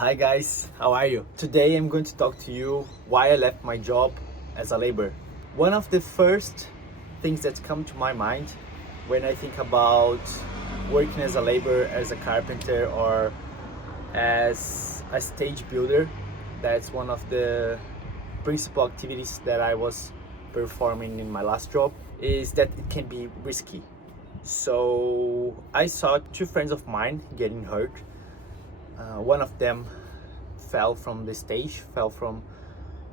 Hi guys, how are you? Today I'm going to talk to you why I left my job as a laborer. One of the first things that come to my mind when I think about working as a laborer, as a carpenter, or as a stage builder, that's one of the principal activities that I was performing in my last job, is that it can be risky. So I saw two friends of mine getting hurt. One of them fell from the stage, fell from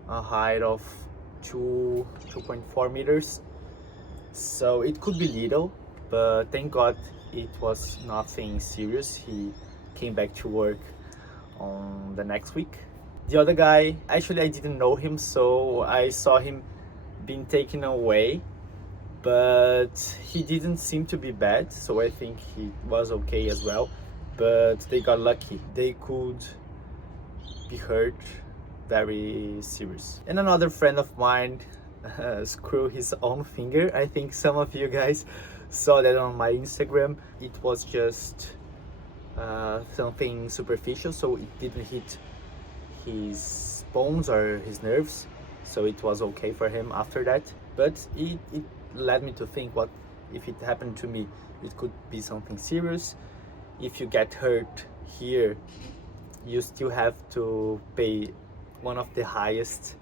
a height of 2.4 meters. So it could be little, but thank God it was nothing serious. He came back to work on the next week. The other guy, actually I didn't know him, so I saw him being taken away, but he didn't seem to be bad, so I think he was okay as well. But they got lucky. They could be hurt very serious. And another friend of mine screwed his own finger. I think some of you guys saw that on my Instagram. It was just something superficial, so it didn't hit his bones or his nerves, so it was okay for him after that. But it led me to think, what if it happened to me? It could be something serious. If you get hurt here, you still have to pay one of the highest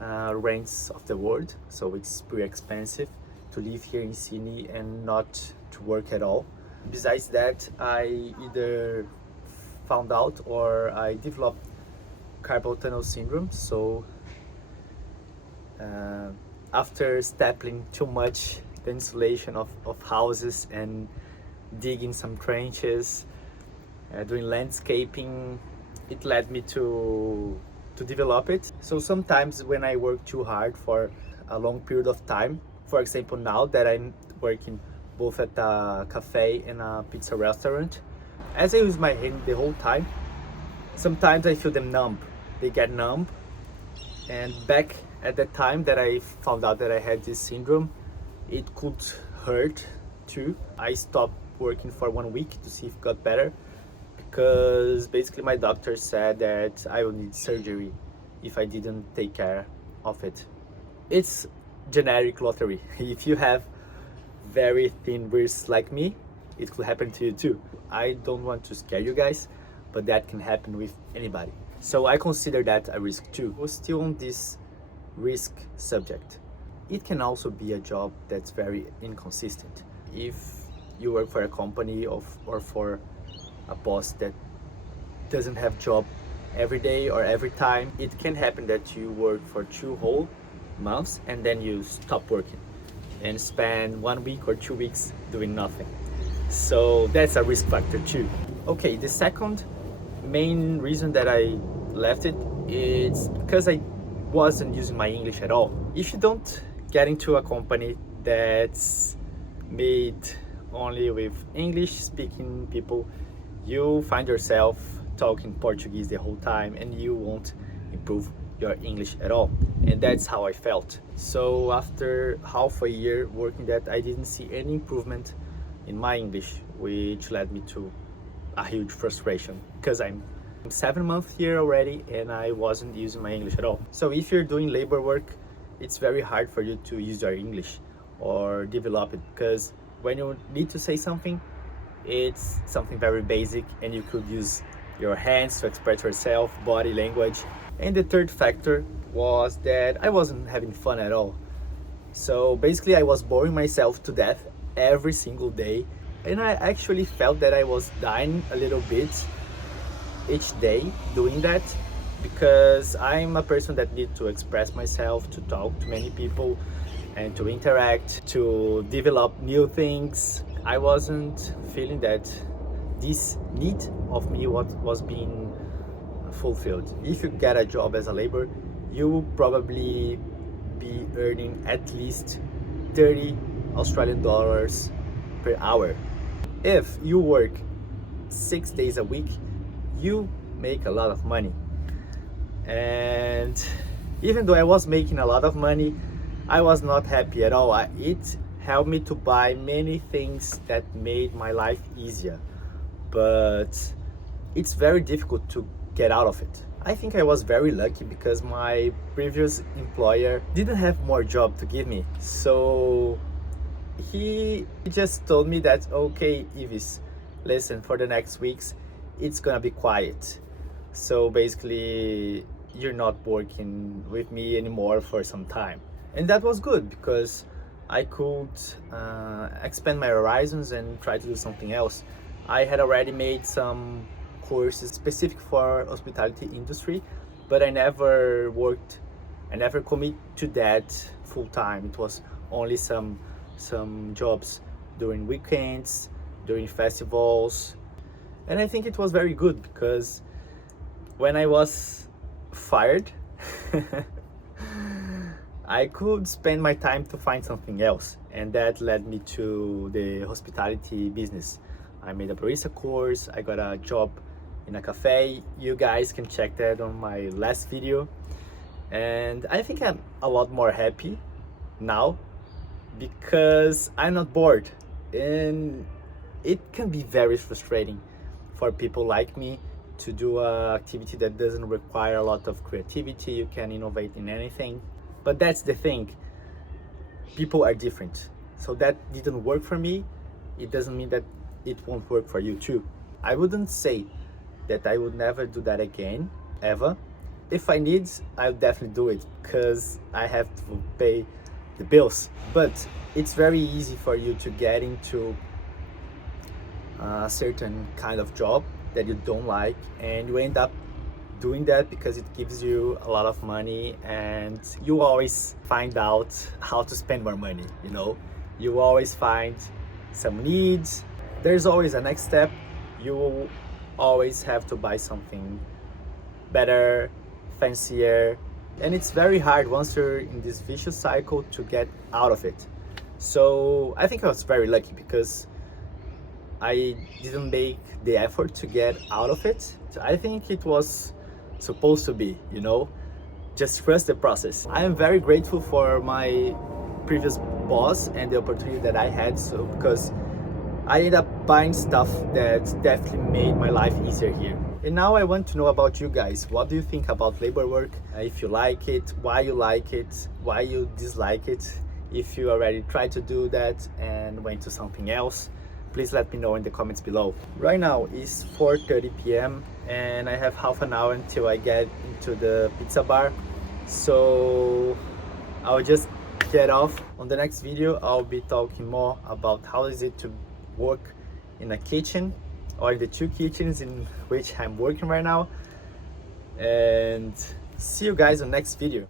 rents of the world, so it's pretty expensive to live here in Sydney and not to work at all. Besides that, I either found out or I developed carpal tunnel syndrome. So after stapling too much the insulation of houses and digging some trenches, doing landscaping, it led me to develop it. So sometimes when I work too hard for a long period of time, for example now that I'm working both at a cafe and a pizza restaurant, as I use my hand the whole time, sometimes I feel them numb. They get numb. And back at the time that I found out that I had this syndrome, it could hurt too. I stopped working for 1 week to see if it got better, because basically my doctor said that I would need surgery if I didn't take care of it. It's generic lottery. If you have very thin wrists like me, it could happen to you too. I don't want to scare you guys, but that can happen with anybody. So I consider that a risk too. We're still on this risk subject. It can also be a job that's very inconsistent. If you work for a company or for a boss that doesn't have job every day or every time, it can happen that you work for 2 whole months and then you stop working and spend 1 week or 2 weeks doing nothing. So that's a risk factor too. Okay, the second main reason that I left it is because I wasn't using my English at all. If you don't get into a company that's made only with English speaking people, you find yourself talking Portuguese the whole time and you won't improve your English at all. And that's how I felt. So after half a year working that, I didn't see any improvement in my English, which led me to a huge frustration, because I'm 7 months here already and I wasn't using my English at all. So if you're doing labor work, it's very hard for you to use your English or develop it, because when you need to say something, it's something very basic and you could use your hands to express yourself, body language. And the third factor was that I wasn't having fun at all. So basically I was boring myself to death every single day, and I actually felt that I was dying a little bit each day doing that, because I'm a person that needs to express myself, to talk to many people and to interact, to develop new things. I wasn't feeling that this need of me was being fulfilled. If you get a job as a laborer, you will probably be earning at least 30 Australian dollars per hour. If you work 6 days a week, you make a lot of money. And even though I was making a lot of money, I was not happy at all. It helped me to buy many things that made my life easier, but it's very difficult to get out of it. I think I was very lucky because my previous employer didn't have more job to give me. So he just told me that, okay, Ivis, listen, for the next weeks, it's gonna be quiet. So basically, you're not working with me anymore for some time. And that was good because I could expand my horizons and try to do something else. I had already made some courses specific for hospitality industry, but I never commit to that full time. It was only some jobs during weekends, during festivals. And I think it was very good because when I was fired, I could spend my time to find something else, and that led me to the hospitality business. I made a barista course, I got a job in a cafe. You guys can check that on my last video. And I think I'm a lot more happy now because I'm not bored. And it can be very frustrating for people like me to do an activity that doesn't require a lot of creativity. You can innovate in anything. But that's the thing, people are different. So that didn't work for me. It doesn't mean that it won't work for you too. I wouldn't say that I would never do that again, ever. If I need, I'll definitely do it because I have to pay the bills. But it's very easy for you to get into a certain kind of job that you don't like, and you end up doing that because it gives you a lot of money, and you always find out how to spend more money, you know? You always find some needs. There's always a next step. You always have to buy something better, fancier, and it's very hard once you're in this vicious cycle to get out of it. So I think I was very lucky because I didn't make the effort to get out of it. I think it was supposed to be, you know, just trust the process. I am very grateful for my previous boss and the opportunity that I had, so because I ended up buying stuff that definitely made my life easier here. And now I want to know about you guys. What do you think about labor work? If you like it, why you like it, why you dislike it, if you already tried to do that and went to something else. Please let me know in the comments below. Right now it's 4:30 p.m. and I have half an hour until I get into the pizza bar. So I'll just get off. On the next video, I'll be talking more about how is it to work in a kitchen or in the two kitchens in which I'm working right now. And see you guys on the next video.